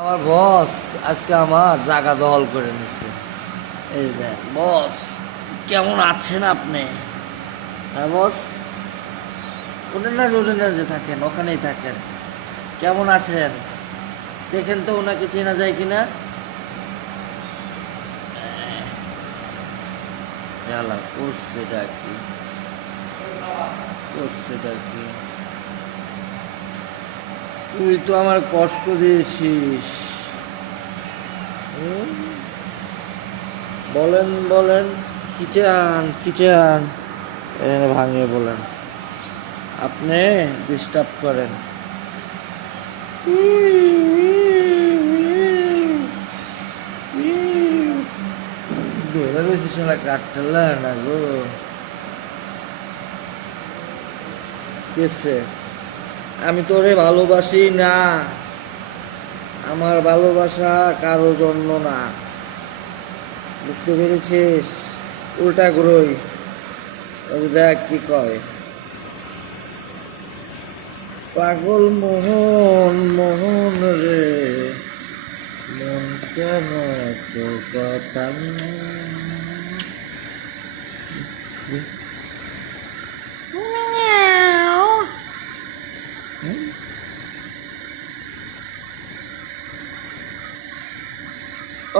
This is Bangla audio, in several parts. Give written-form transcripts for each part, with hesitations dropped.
আমার বস আজকে আমার জায়গা দখল করে নিচ্ছে। এই দেখ বস, কেমন আছেন আপনি? হ্যাঁ বস, উঠেন না যে থাকেন, ওখানেই থাকেন। কেমন আছেন দেখেন তো, ওনাকে চেনা যায় কিনা। জ্বালা করছেটা কি, করছেটা কি? তুই তো আমার কষ্ট দিয়েছিস। হুম? বলেন বলেন, কি চান কি চান? এখানে ভাঙিয়ে বলেন, আপনি ডিস্টার্ব করেন। ধরে রয়েছে শালা কাঠঠাল্লা না গো। কেছে আমি তোরে ভালোবাসি না, আমার ভালোবাসা কারো জন্য না, বুঝতে পেরেছিস? উল্টা গ্রই, ওই দেখ কি কয়। পাগল মোহন মোহন রে, মন কেন তো কথা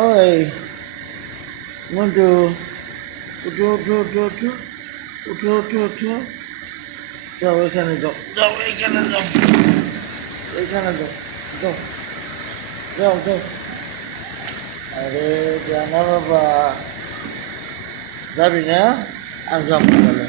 ওই মন্টু, উঠো উঠো উঠো উঠো উঠো উঠো উঠো, যাও এখানে যাও, যাও এখানে যাও, এখানে যাও, যাও যাও যাও। আরে জানা বাবা, যাবি না? আর যাবো তাহলে।